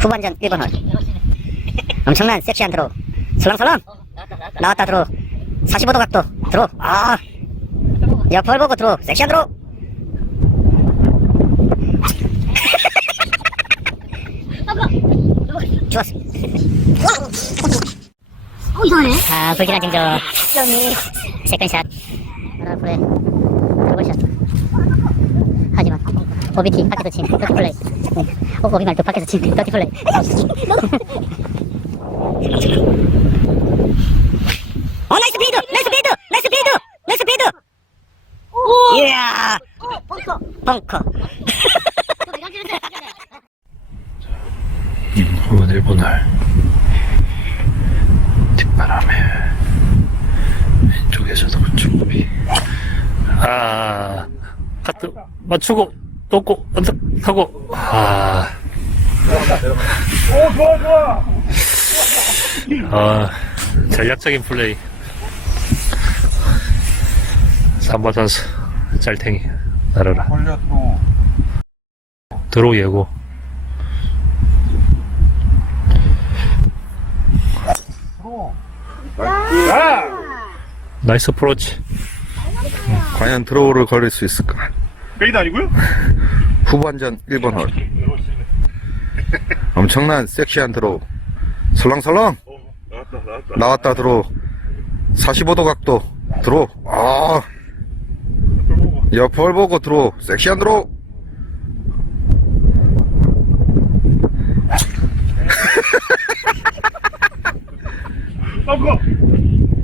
후반전 1번 홀. 엄청난 섹시한 드로우. 설렁설렁 나왔다 드로우. 45도 각도 드로우. 아. 옆을 보고 드로우. 섹시한 드로우. 좋았어 어 이상하네. 아 불길한 징조. 세컨샷. 더블샷 하지만 오비티 밖에서 친 더티 플레이. 어, 오비 말도 밖에서 친 더티 플레이. 어 나이스 피드! 나이스 피드! 나이스 피드! 나이스 피드! 오. 이야 어 벙커. 벙커. 후반 1분할 뒷바람에 왼쪽에서도 우측비 아 카트 맞추고 놓고 타고 아 오 좋아 좋아 아, 전략적인 플레이. 3번 선수, 짤탱이, 날아라. 걸려 들어 드로우 예고. 야 나이스 프로치. 과연 드로우를 걸릴 수 있을까? 페이드 아니고요? 후반전 1번 홀. 엄청난 섹시한 드로우. 설렁설렁 나왔다 나왔다 나왔다 드로우. 45도 각도 드로우. 아 옆을 보고 드로우. 섹시한 드로우. 벙커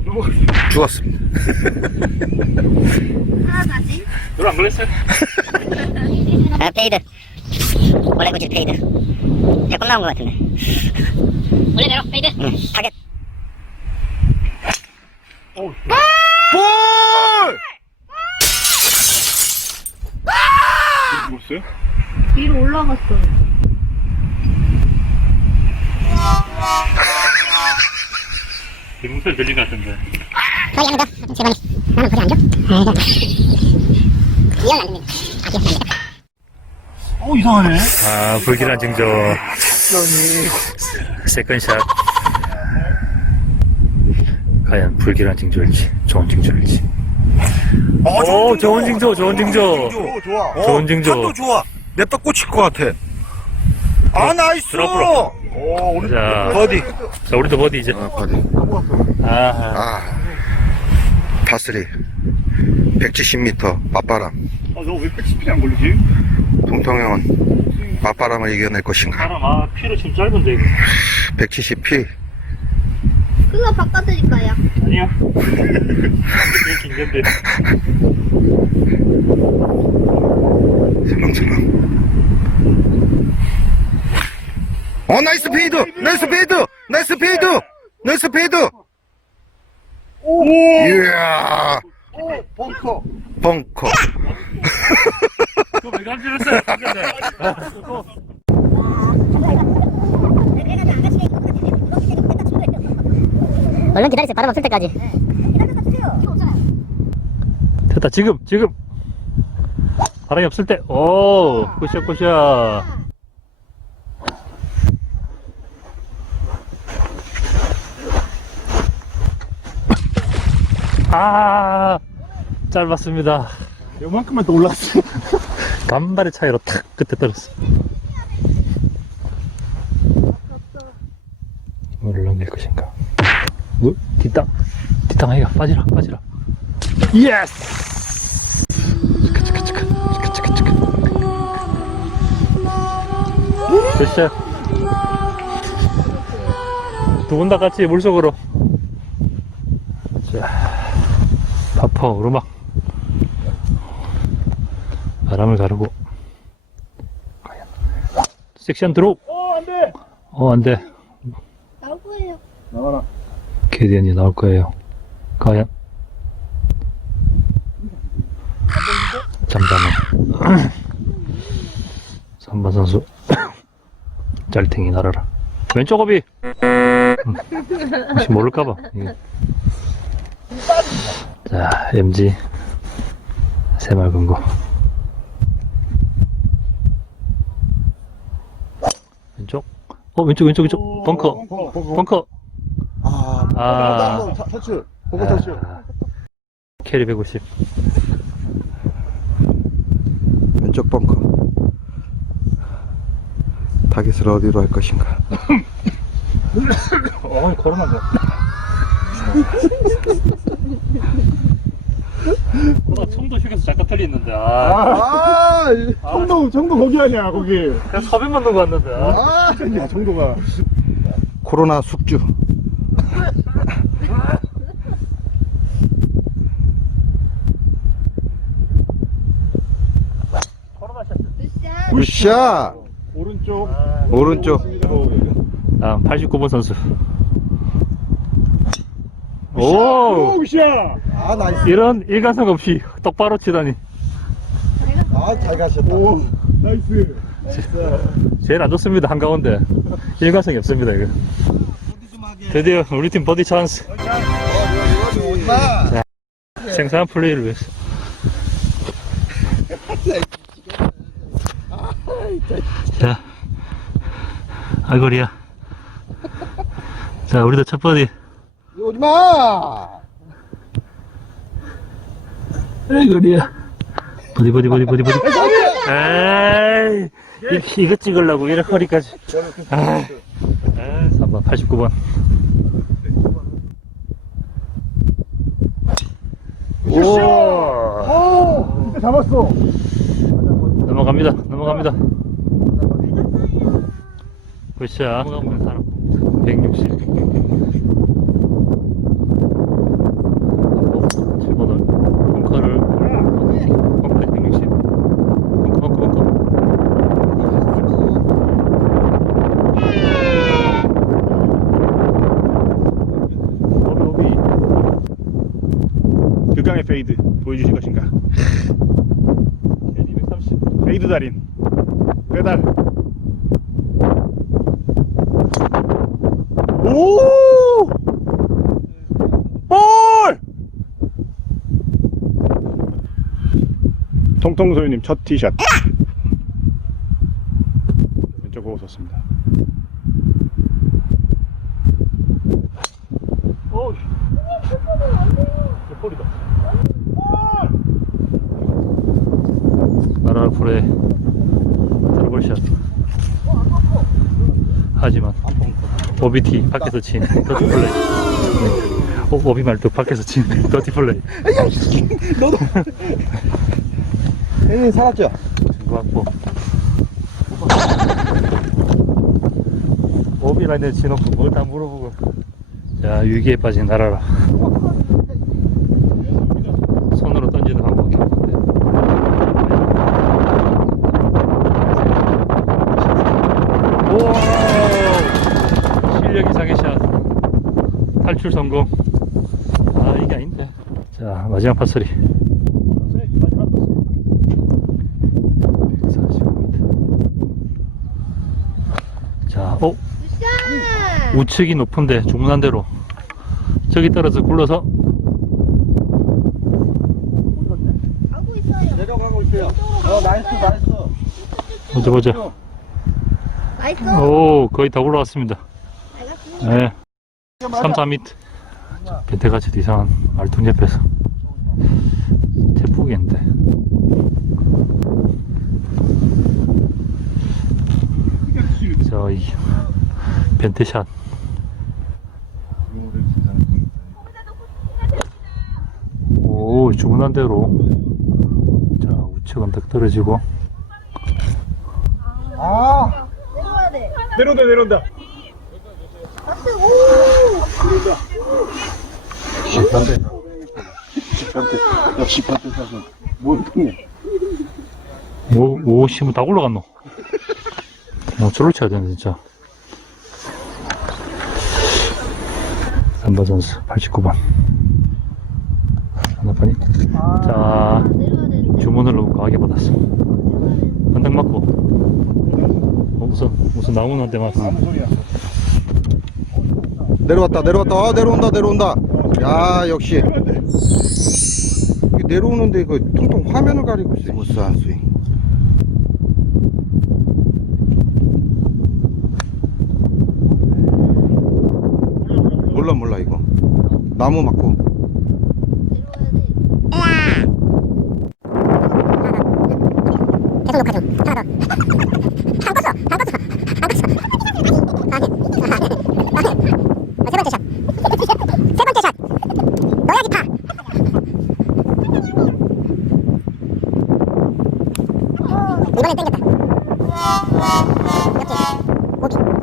넘어갔어 죽었습니다. 별로 안 걸렸어요? 아 페이드 원래 구질 페이드 배꼽 나온 것 같은데 원래대로 페이드. 응 타겟 어우 볼! 죽었어요? 위로 올라갔어. 내 목소리 들린 것 같은데 거의 안 줘. 제발. 나는 거의 안 줘. 아이고. 이해는 안 됩니다. 아, 기억 안 돼. 어 이상하네 아, 불길한 징조. 세컨샷. 과연 불길한 징조일지, 좋은 징조일지. 오, 좋은 징조, 좋은 징조. 좋아, 좋아. 좋은 징조. 도 좋아. 냅다 꽂힐 것 같아. 아, 나이스! 들어, 들어. 오 오늘 자, 버디. 자, 우리도 버디 이제. 아, 버디. 아, 아, 파스리. 170m, 맞바람. 아 너왜 백스핀이 안 걸리지? 통통형은 맞바람을 이겨낼 것인가. 사람, 아, 피로 지금 짧은데, 이거. 170p. 그거 바꿔드릴까요? 아니야. 이렇게 긴건데. 설렁설렁. 어, 나이스 페이드! 나이스 페이드! 나이스 페이드! 나이스 페이드! 오 이야, 오, 벙커 벙커. 그거 왜 간지렀어요? 얼른 기다리세요. 바람 없을 때까지. 됐다, 지금, 지금. 바람이 없을 때, 오, 굿샷, 굿샷. 아, 짧았습니다. 요만큼만 더 올라갔어 간발의 차이로 탁 끝에 떨었어. 넘길 것인가? 뭐? 뒷땅, 뒷땅 아이가 빠지라, 빠지라. 예스! 치카, 치카, 치카, 치카, 치카, 치카. 됐어. 두분 다 같이 물속으로. 자, 파퍼, 오르막. 바람을 가르고. 섹시한 드로우 어 안돼! 어 안돼. 나올 거예요. 나와라. 캐디언이 나올 거예요. 과연. 잠잠해 3번 선수. 짤탱이 날아라. 왼쪽 업이 음, 혹시 모를까봐. 이게. 자 MG 거 왼쪽. 어, 왼쪽, 왼쪽, 왼쪽. 벙커. 벙커, 벙커. 벙커. 아, 아. 벙커 타- 터치. 벙커 터치. 캐리 150. 왼쪽 벙커. 타깃을 어디로 할 것인가? 어, 걸어만다. 나 청도 휴게소 잠깐 털리는데. 아, 아, 이 청도, 청도 거기 아니야, 거기. 그냥 400만 넣고 왔는데. 아. 아, 야, 청도가. 코로나 숙주. 굿샷. 굿샷! 오른쪽. 오른쪽. 다음 89번 선수. 오! 오, 굿샷. 아, 나이스. 이런 일관성 없이 똑바로 치다니. 아, 잘 가셨다. 오, 나이스. 제일 안 좋습니다, 한가운데. 일관성이 없습니다, 이거. 드디어 우리 팀 버디 찬스. 자, 생생한 플레이를 위해서. 자, 아이고리야. 자, 우리도 첫 버디. 오지 마! 아이고리야. 버디, 버디, 버디, 버디, 버디. 에이, 이- 이거 찍으려고, 이렇게 허리까지. 아, 3번, 89번. 오! 오, 진짜 잡았어. 넘어갑니다. 넘어갑니다. 굿샷. 넘어가고 있는 사람. 160. 7번을. 벙커를. 벙커에 160. 벙커, 벙커, 벙커. 오비, 오비. 극강의 페이드 보여주실 것인가? 230. 페이드 달인. 페달. 오! 볼! 통통 소유님 첫 티샷. 왼쪽 보고 섰습니다. 오, 씨. 폴이다. 나라를 불에 드러블샷. 하지만 오비티 밖에서 친 더티 플레이. 오, 오비 말도 밖에서 친 더티 플레이. 혜진 살았죠? 좋았고. 오비 라인에 치놓고 뭘다 물어보고. 자 위기에 빠진 나라라. 손으로 던지는 방법이 없는데. 오! 실력 이상의 샷. 탈출 성공. 아, 이게 아닌데. 자, 마지막 파스리. 145m. 자, 어? 굿샷. 우측이 높은데 주문한 대로. 저기 떨어져 굴러서 하고 있어요. 내려가고 있어요. 어, 나이스, 나이스. 보자 보자. 나이스. 오, 거의 다 올라왔습니다. 네. 3, 4m. 변태같이도 이상한 말통 옆에서. 태풍인데. 저이 변태샷. 오, 주문한 대로. 자, 우측 언덕 떨어지고. 아! 내려와야 돼. 내려온다, 내려온다. 오. 집한테, 야, 집한테 사서 뭘 통해? 오, 오, 다 올라갔노. 어, 저를 쳐야 되네, 진짜. 3번 선수, 89번. 하나판이. 자. 주문을 너무 과하게 받았어. 반당 맞고. 어, 우선 나무는 한대 맞았어. 내려왔다 내려왔다. 아 내려온다 내려온다. 야 역시. 내려오는데 그 이거 통통 화면을 가리고 있어 무스한 스윙. 몰라 몰라 이거. 나무 맞고. 이번엔 땡겼다. 이렇게. 오비.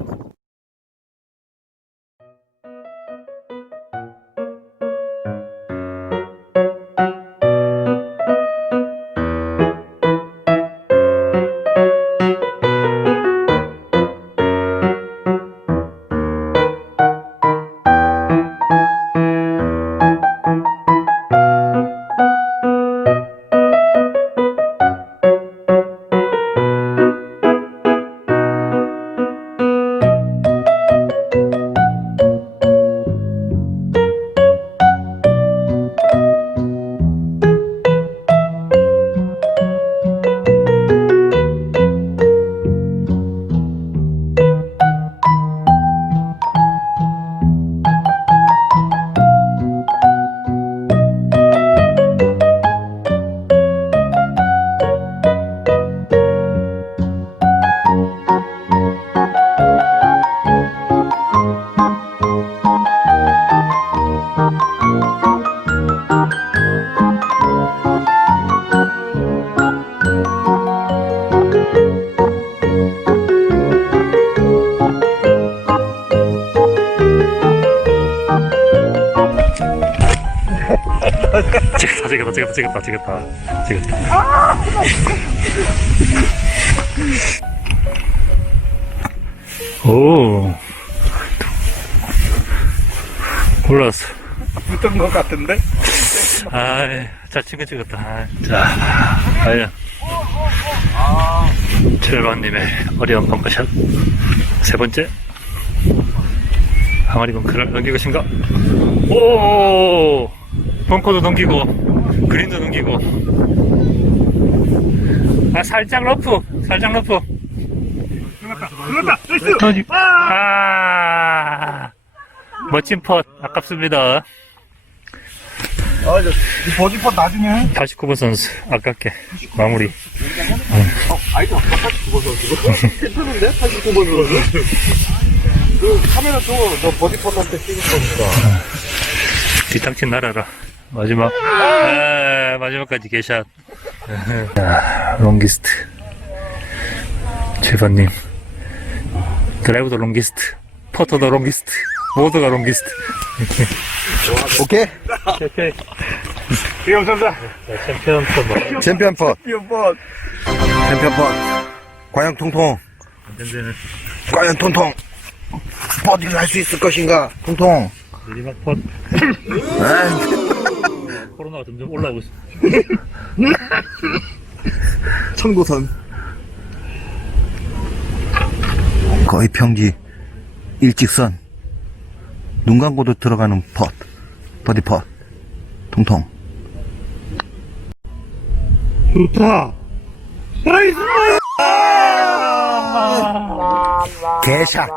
찍었다 찍었다 찍었다 찍었다. 찍었다. 오. 올라왔어. 붙은 것 같은데? 잘 찍어 찍었다. 아이, 자. 과연 철반님의 어려운 벙커샷. 세 번째. 항아리 벙커를 넘길 것인가 오! 벙커도 넘기고 그린도 넘기고 아 살짝 러프 살짝 러프 들었다! 나이스! 아 멋진 펫 아깝습니다 아, 저, 이 버디퍼 나중에. 89번 선수 아깝게 마무리 아이고, 89번 선수. 괜찮은데? 89번 선수. 그, 카메라 줘. 너 버디퍼한테 찍은 거니까. 뒤탕친 날아라 마지막. 아, 마지막까지 개샷 자, 롱기스트. 최반님. 드라이브도 롱기스트. 퍼터도 롱기스트. 모두가 롱기스트. 오케이? 오케이 예, 감사합니다. 자, 챔피언 퍼 챔피언 펫 이번 챔피언 펫 과연 통통. 과연 통통. 버디를 할 수 있을 것인가? 통통. 마지막 퍼 에이, 코로나가 점점 올라오고 있어 청도선 거의 평지 일직선 눈 감고도 들어가는 펫 버디 펫 통통 좋다. 나이스! 개샷